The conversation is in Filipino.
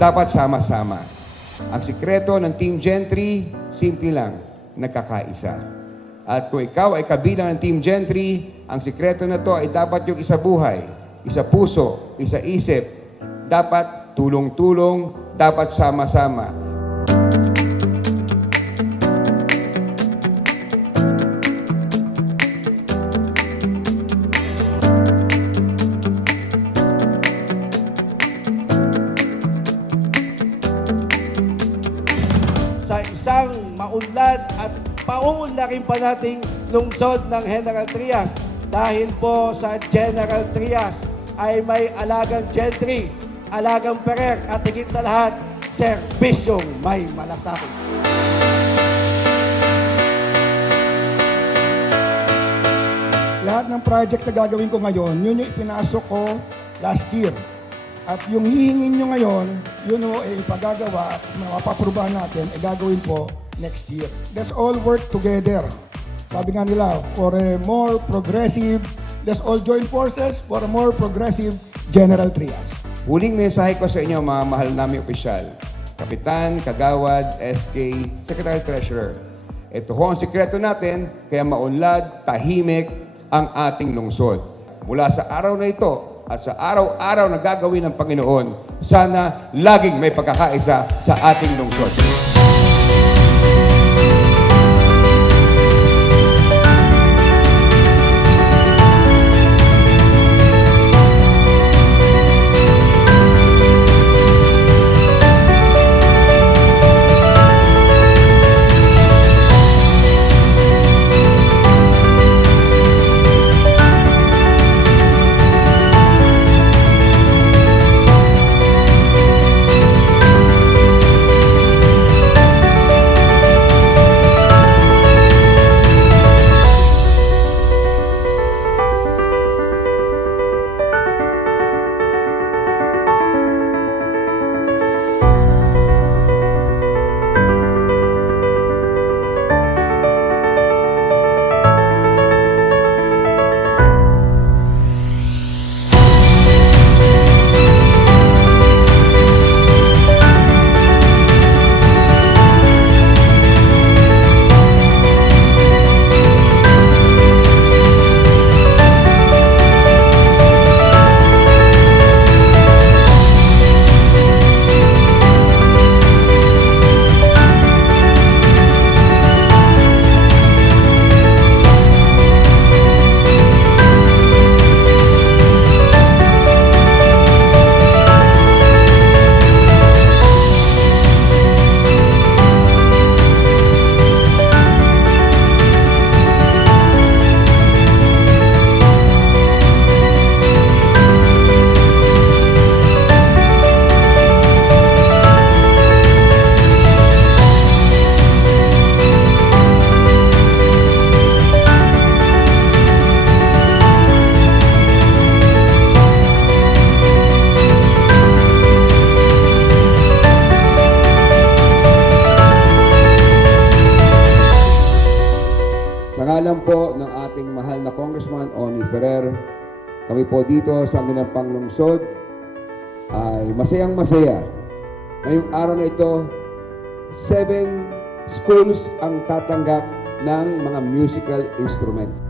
dapat sama-sama. Ang sikreto ng Team Gentry, simple lang, nagkakaisa. At kung ikaw ay kabilang ng Team Gentry, ang sikreto na to ay dapat yung isa buhay, isa puso, isa isip. Dapat tulong-tulong, dapat sama-sama. Sa isang maunlad at pauunlakin pa nating lungsod ng General Trias. Dahil po sa General Trias ay may alagang gentry, alagang perer at higit sa lahat, serbisyong may malasakit. Lahat ng projects na gagawin ko ngayon, yun yung ipinasok ko last year. At yung hihingin nyo ngayon, yun o ipagagawa at mapaprubahan natin, gagawin po next year. Let's all work together. Sabi nga nila, for a more progressive, let's all join forces for a more progressive General Trias. Huling mensahe ko sa inyo, mga mahal naming opisyal, Kapitan, Kagawad, SK, Secretary Treasurer. Ito ho ang sikreto natin, kaya maunlad, tahimik ang ating lungsod. Mula sa araw na ito, at sa araw-araw na gagawin ng Panginoon, sana laging may pagkakaisa sa ating lungsod. Sa ngalan po ng ating mahal na Congressman Oni Ferrer, kami po dito sa Ginampang Lungsod ay masayang-masaya. Ngayong araw na ito, 7 schools ang tatanggap ng mga musical instruments.